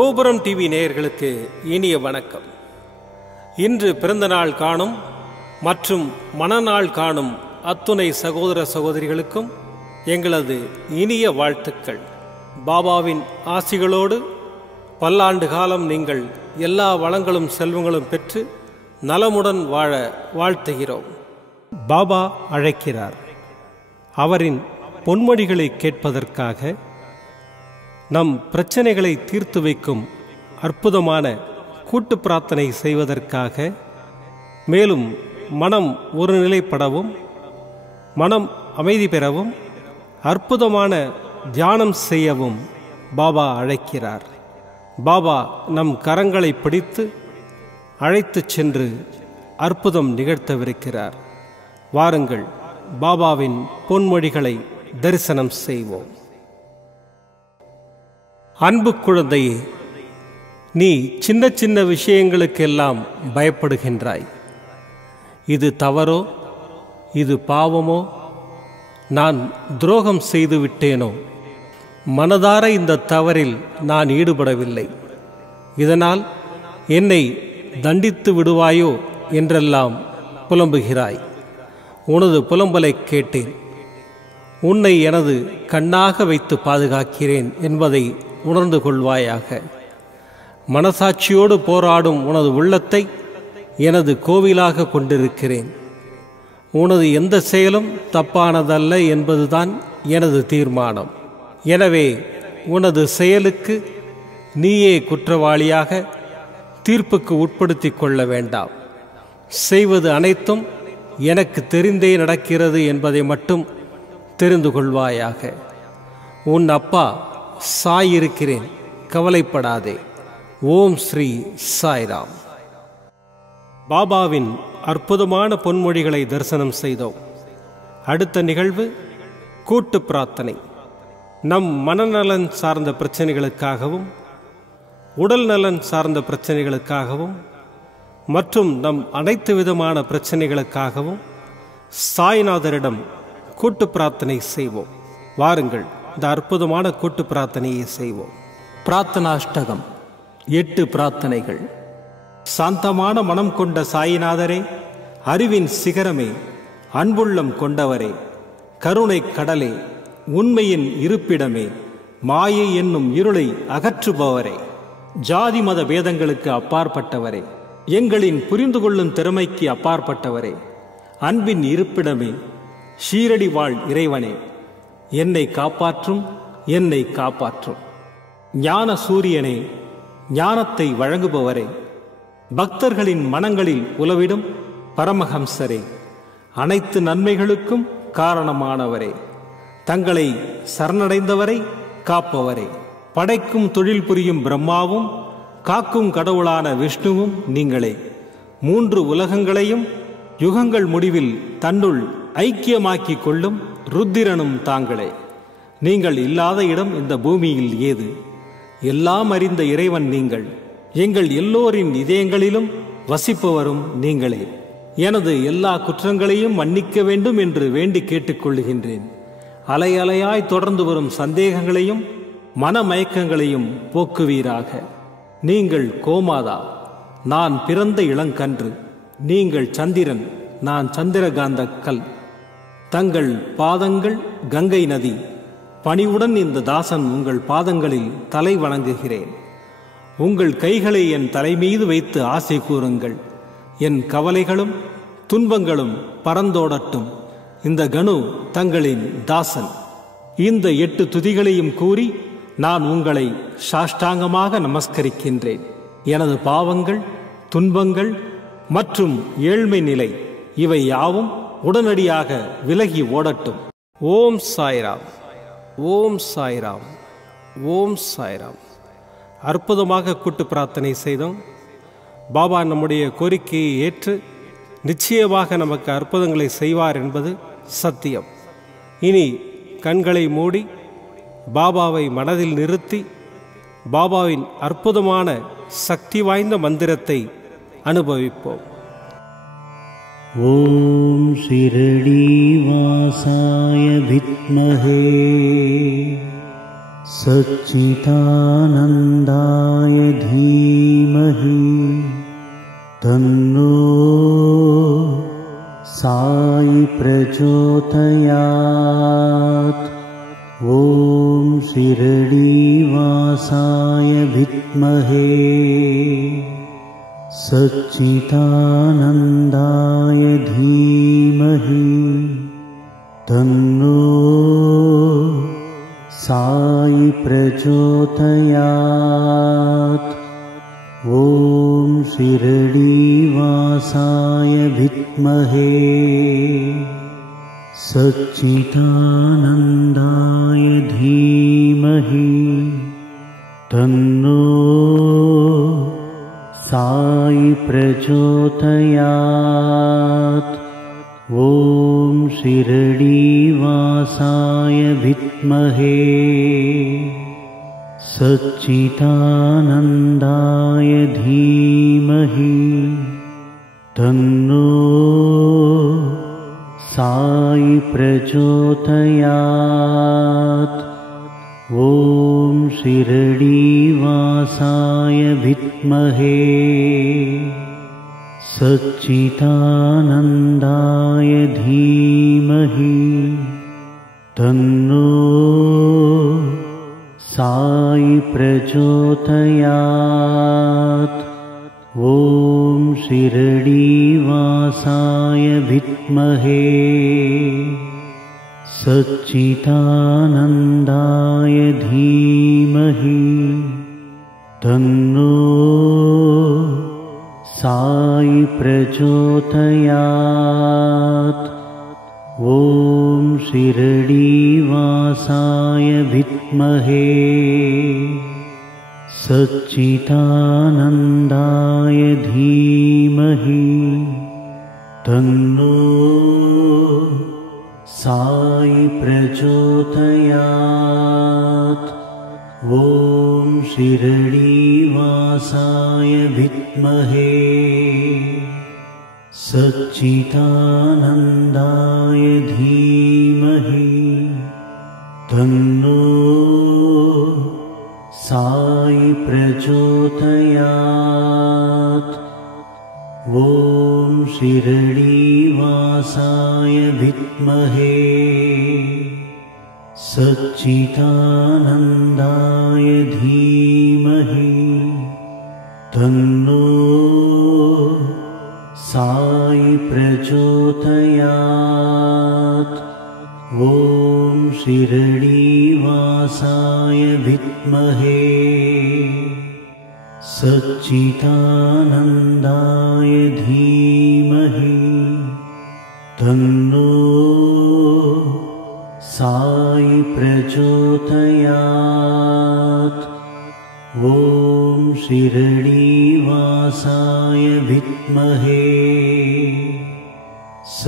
கோபுரம் டிவி நேயர்களுக்கு இனிய வணக்கம். இன்று பிறந்தநாள் காணும் மற்றும் மணநாள் காணும் அத்துணை சகோதர சகோதரிகளுக்கும் எங்களது இனிய வாழ்த்துக்கள். பாபாவின் ஆசிகளோடு பல்லாண்டு காலம் நீங்கள் எல்லா வளங்களும் செல்வங்களும் பெற்று நலமுடன் வாழ வாழ்த்துகிறோம். பாபா அழைக்கிறார். அவரின் பொன்மொழிகளை கேட்பதற்காக, நம் பிரச்சனைகளை தீர்த்து வைக்கும் அற்புதமான கூட்டு பிரார்த்தனை செய்வதற்காக, மேலும் மனம் ஒருநிலைப்படவும் மனம் அமைதி பெறவும் அற்புதமான தியானம் செய்யவும் பாபா அழைக்கிறார். பாபா நம் கரங்களை பிடித்து அழைத்துச் சென்று அற்புதம் நிகழ்த்தவிருக்கிறார். வாருங்கள், பாபாவின் பொன்மொழிகளை தரிசனம் செய்வோம். அன்பு குழந்தையே, நீ சின்ன சின்ன விஷயங்களுக்கெல்லாம் பயப்படுகின்றாய். இது தவறோ, இது பாவமோ, நான் துரோகம் செய்து விட்டேனோ, மனதார இந்த தவறில் நான் ஈடுபடவில்லை, இதனால் என்னை தண்டித்து விடுவாயோ என்றெல்லாம் புலம்புகிறாய். உனது புலம்பலை கேட்டேன். உன்னை எனது கண்ணாக வைத்து பாதுகாக்கிறேன் என்பதை உணர்ந்து கொள்வாயாக. மனசாட்சியோடு போராடும் உனது உள்ளத்தை எனது கோவிலாக கொண்டிருக்கிறேன். உனது எந்த செயலும் தப்பானதல்ல என்பதுதான் எனது தீர்மானம். எனவே உனது செயலுக்கு நீயே குற்றவாளியாக தீர்ப்புக்கு உட்படுத்தி கொள்ள வேண்டாம். செய்வது அனைத்தும் எனக்கு தெரிந்தே நடக்கிறது என்பதை மட்டும் தெரிந்து கொள்வாயாக. உன் அப்பா சாய் இருக்கிறேன், கவலைப்படாதே. ஓம் ஸ்ரீ சாய்ராம். பாபாவின் அற்புதமான பொன்மொழிகளை தரிசனம் செய்தோம். அடுத்த நிகழ்வு கூட்டு பிரார்த்தனை. நம் மனநலன் சார்ந்த பிரச்சனைகளுக்காகவும், உடல் நலன் சார்ந்த பிரச்சனைகளுக்காகவும் மற்றும் நம் அனைத்து விதமான பிரச்சனைகளுக்காகவும் சாய்நாதரிடம் கூட்டு பிரார்த்தனை செய்வோம். வாருங்கள், இந்த அற்புதமான கூட்டு பிரார்த்தனையை செய்வோம். பிரார்த்தனாஷ்டகம். 8 பிரார்த்தனைகள். சாந்தமான மனம் கொண்ட சாயிநாதரே, அறிவின் சிகரமே, அன்புள்ளம் கொண்டவரே, கருணை கடலே, உண்மையின் இருப்பிடமே, மாயை என்னும் இருளை அகற்றுபவரே, ஜாதி மத பேதங்களுக்கு அப்பாற்பட்டவரே, எங்களின் புரிந்து கொள்ளும் திறமைக்கு அப்பாற்பட்டவரே, அன்பின் இருப்பிடமே, ஷீரடி வாழ் இறைவனே, என்னை காப்பாற்றும், என்னை காப்பாற்றும். ஞான சூரியனே, ஞானத்தை வழங்குபவரே, பக்தர்களின் மனங்களில் உலவிடும் பரமஹம்சரே, அனைத்து நன்மைகளுக்கும் காரணமானவரே, தங்களை சரணடைந்தவரை காப்பவரே, படைக்கும் தொழில் புரியும் பிரம்மாவும் காக்கும் கடவுளான விஷ்ணுவும் நீங்களே. 3 உலகங்களையும் யுகங்கள் முடிவில் தன்னுள் ஐக்கியமாக்கிக் கொள்ளும் ருத்திரனும் தாங்களே. நீங்கள் இல்லாத இடம் இந்த பூமியில் ஏது? எல்லாம் அறிந்த இறைவன் நீங்கள். எங்கள் எல்லோரின் இதயங்களிலும் வசிப்பவரும் நீங்களே. எனது எல்லா குற்றங்களையும் மன்னிக்க வேண்டும் என்று வேண்டி கேட்டுக்கொள்கின்றேன். அலை அலையாய் தொடர்ந்து வரும் சந்தேகங்களையும் மனமயக்கங்களையும் போக்குவீராக. நீங்கள் கோமாதா, நான் பிறந்த இளங்கன்று. நீங்கள் சந்திரன், நான் சந்திரகாந்த கல். தங்கள் பாதங்கள் கங்கை நதி. பணிவுடன் இந்த தாசன் உங்கள் பாதங்களில் தலை வணங்குகிறேன். உங்கள் கைகளை என் தலைமீது வைத்து ஆசை கூறுங்கள். என் கவலைகளும் துன்பங்களும் பறந்தோடட்டும். இந்த கணு தங்களின் தாசன். இந்த 8 துதிகளையும் கூறி நான் உங்களை சாஷ்டாங்கமாக நமஸ்கரிக்கின்றேன். எனது பாவங்கள், துன்பங்கள் மற்றும் ஏழ்மை நிலை இவை யாவும் உடனடியாக விலகி ஓடட்டும். ஓம் சாய்ராம், ஓம் சாய்ராம், ஓம் சாய்ராம். அற்புதமாக கூட்டு பிரார்த்தனை செய்தோம். பாபா நம்முடைய கோரிக்கையை ஏற்று நிச்சயமாக நமக்கு அற்புதங்களை செய்வார் என்பது சத்தியம். இனி கண்களை மூடி பாபாவை மனதில் நிறுத்தி பாபாவின் அற்புதமான சக்தி வாய்ந்த மந்திரத்தை அனுபவிப்போம். ஓம் ஷிரடி வாசாய வித்மஹே சச்சிதானந்தாய तन्नो साई प्रचोदयात्। ॐ शिरडीवासाय विद्महे सच्चिदानन्दाय धीमहि तन्नो साई प्रचोदयात्। ॐ शिरडीवासाय विद्महे सच्चिदानन्दाय धीमहि तन्नो साई प्रचोदयात्। ॐ शिरडीवासाय विद्महे सच्चिदानन्दाय धीमहि तन्नो साई प्रचोदयात्। ॐ शिरडीवासाय विद्महे सच्चिदानन्दाय धीमहि तन्नो साई प्रचोदयात्। ॐ शिरडीवासाय विद्महे सच्चिदानन्दाय धीमहि तन्नो साई प्रचोदयात्। ॐ शिरडीवासाय विद्महे सच्चिदानन्दाय धीमहि तन्नो साई प्रचोदयात्। ॐ शिरडीवासाय विद्महे सच्चिदानन्दाय धीमहि तन्नो साई प्रचोदयात्। ॐ शिरडीवासाय विद्महे सच्चिदानन्दाय धीमहि तन्नो साई प्रचोदयात्। ॐ शिरडीवासाय विद्महे सच्चिदानन्दाय धीमहि तन्नो साई प्रचोदयात्। ॐ शिरडीवासाय विद्महे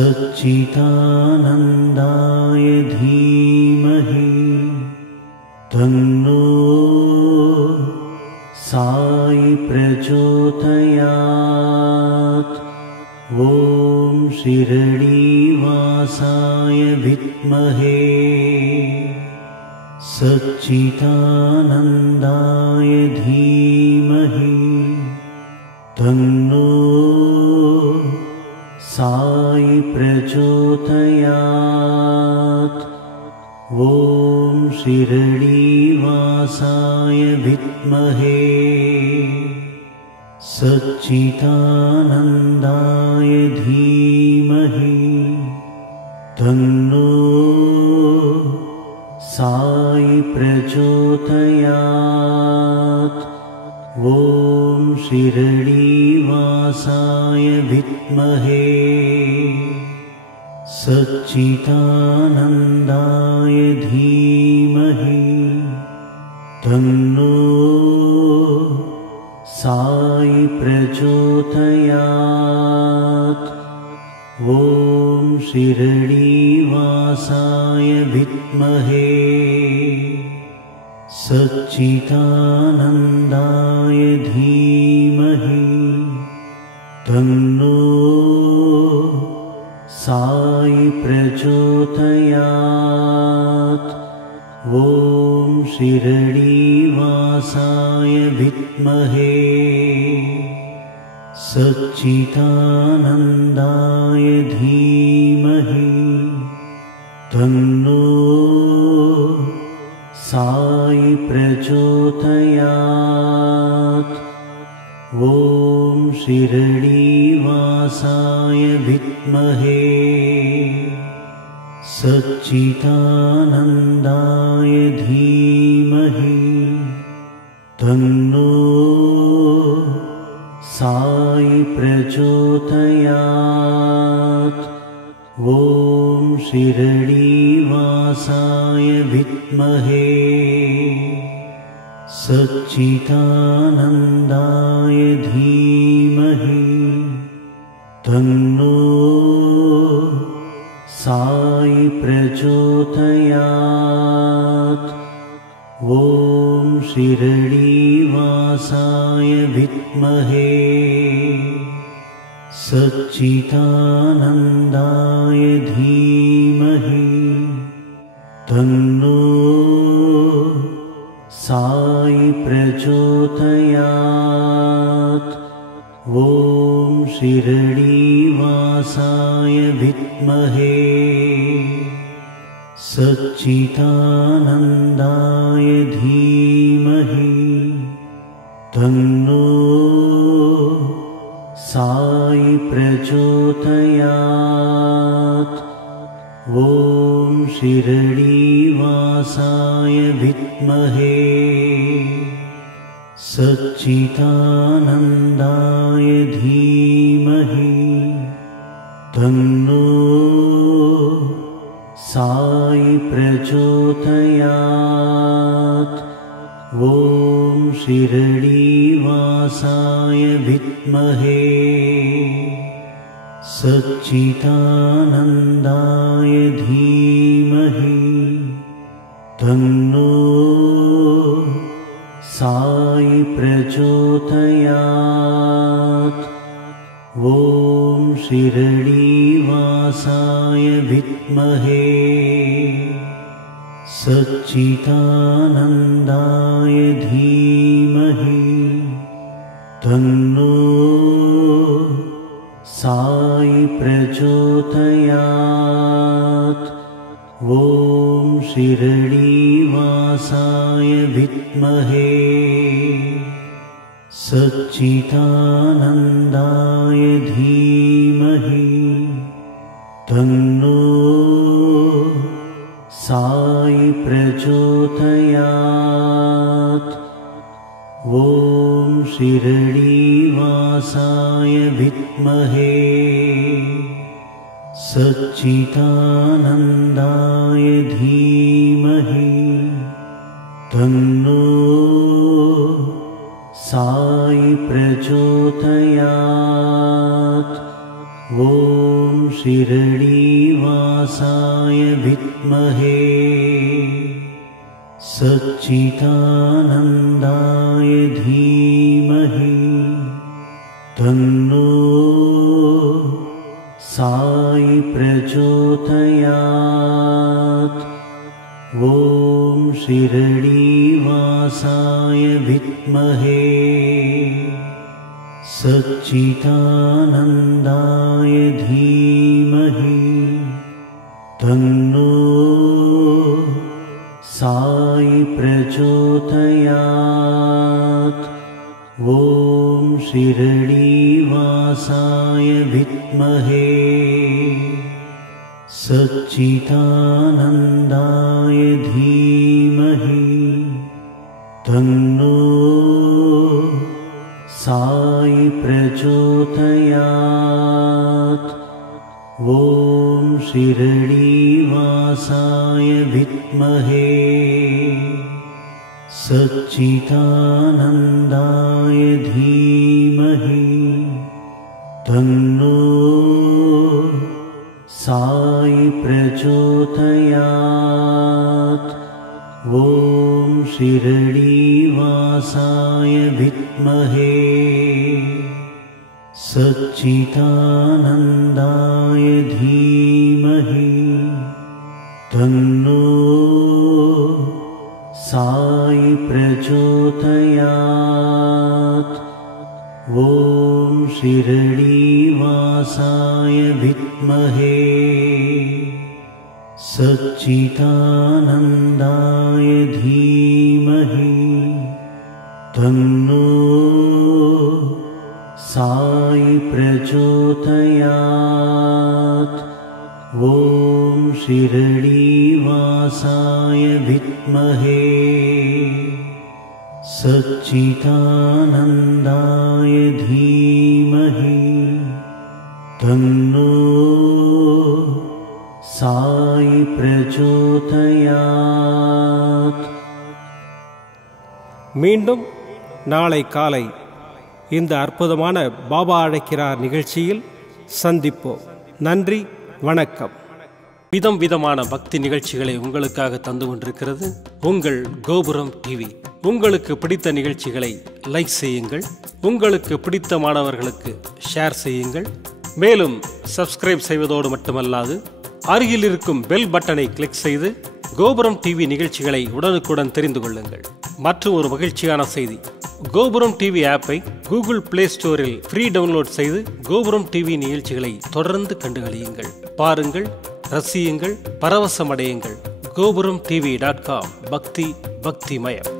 सच्चिदानन्दाय धीमहि तन्नो साई प्रचोदयात्। ॐ शिरडीवासाय विद्महे सच्चिदानन्दाय धीमहि तन्नो साई प्रचोदयात्। ॐ शिरडीवासाय विद्महे सच्चिदानन्दाय धीमहि तन्नो साई प्रचोदयात्। ॐ शिरडीवासाय विद्महे सच्चिदानन्दाय धीमहि तन्नो साई प्रचोदयात्। ॐ शिरडीवासाय विद्महे सच्चिदानन्दाय धीमहि तन्नो साई प्रचोदयात्। ॐ शिरडीवासाय विद्महे सच्चिदानन्दाय धीमहि तन्नो साई प्रचोदयात्। ॐ शिरडीवासाय विद्महे सच्चिदानन्दाय धीमहि तन्नो साई प्रचोदयात्। ॐ शिरडीवासाय विद्महे सच्चिदानन्दाय धीमहि तन्नो साई प्रचोदयात्। ॐ शिरडीवासाय विद्महे सच्चिदानन्दाय धीमहि तन्नो साई प्रचोदयात्। ॐ शिरडीवासाय विद्महे सच्चिदानन्दाय धीमहि तन्नो साई प्रचोदयात्। ॐ शिरडीवासाय विद्महे सच्चिदानन्दाय धीमहि तन्नो साई प्रचोदयात्। ॐ शिरडीवासाय विद्महे सच्चिदानन्दाय धीमहि तन्नो साई प्रचोदयात्। ॐ शिरडीवासाय विद्महे सच्चिदानन्दाय धीमहि तन्नो साई प्रचोदयात्। ॐ शिरडीवासाय विद्महे सच्चिदानन्दाय धीमहि तन्नो साई प्रचोदयात्। ॐ शिरडीवासाय विद्महे सच्चिदानन्दाय धीमहि तन्नो साई प्रचोदयात्। ॐ शिरडीवासाय विद्महे सच्चिदानन्दाय धीमहि तन्नो साई प्रचोदयात्। ॐ शिरडीवासाय विद्महे सच्चिदानन्दाय धीमहि तन्नो साई प्रचोदयात्। ॐ शिरडीवासाय विद्महे सच्चिदानन्दाय धीमहि तन्नो साई प्रचोदयात्। ॐ शिरडीवासाय विद्महे सच्चिदानन्दाय धीमहि तन्नो साई प्रचोदयात्। ॐ शिरडीवासाय विद्महे सच्चिदानन्दाय धीमहि तन्नो साई प्रचोदयात्। ॐ शिरडीवासाय विद्महे सच्चिदानन्दाय धीमहि तन्नो साई प्रचोदयात्। ॐ शिरडीवासाय विद्महे सच्चिदानन्दाय धीमहि तन्नो साई प्रचोदयात्। மீண்டும் நாளை காலை இந்த அற்புதமான பாபா அழைக்கிறார் நிகழ்ச்சியில் சந்திப்போம். நன்றி, வணக்கம். விதம் விதமான பக்தி நிகழ்ச்சிகளை உங்களுக்காக தந்து கொண்டிருக்கிறது உங்கள் கோபுரம் டிவி. உங்களுக்கு பிடித்த நிகழ்ச்சிகளை லைக் செய்யுங்கள், உங்களுக்கு பிடித்த மாணவர்களுக்கு ஷேர் செய்யுங்கள். மேலும் சப்ஸ்கிரைப் செய்வதோடு மட்டுமல்லாது அருகில் இருக்கும் பெல் பட்டனை கிளிக் செய்து கோபுரம் டிவி நிகழ்ச்சிகளை உடனுக்குடன் தெரிந்து கொள்ளுங்கள். மற்றும் ஒரு மகிழ்ச்சியான செய்தி, கோபுரம் டிவி ஆப்பை கூகுள் பிளே ஸ்டோரில் ஃப்ரீ டவுன்லோட் செய்து கோபுரம் டிவி நிகழ்ச்சிகளை தொடர்ந்து கண்டுகளியுங்கள், பாருங்கள், ரசியுங்கள், பரவசமடையுங்கள். gopuramtv.com பக்தி பக்திமயம்.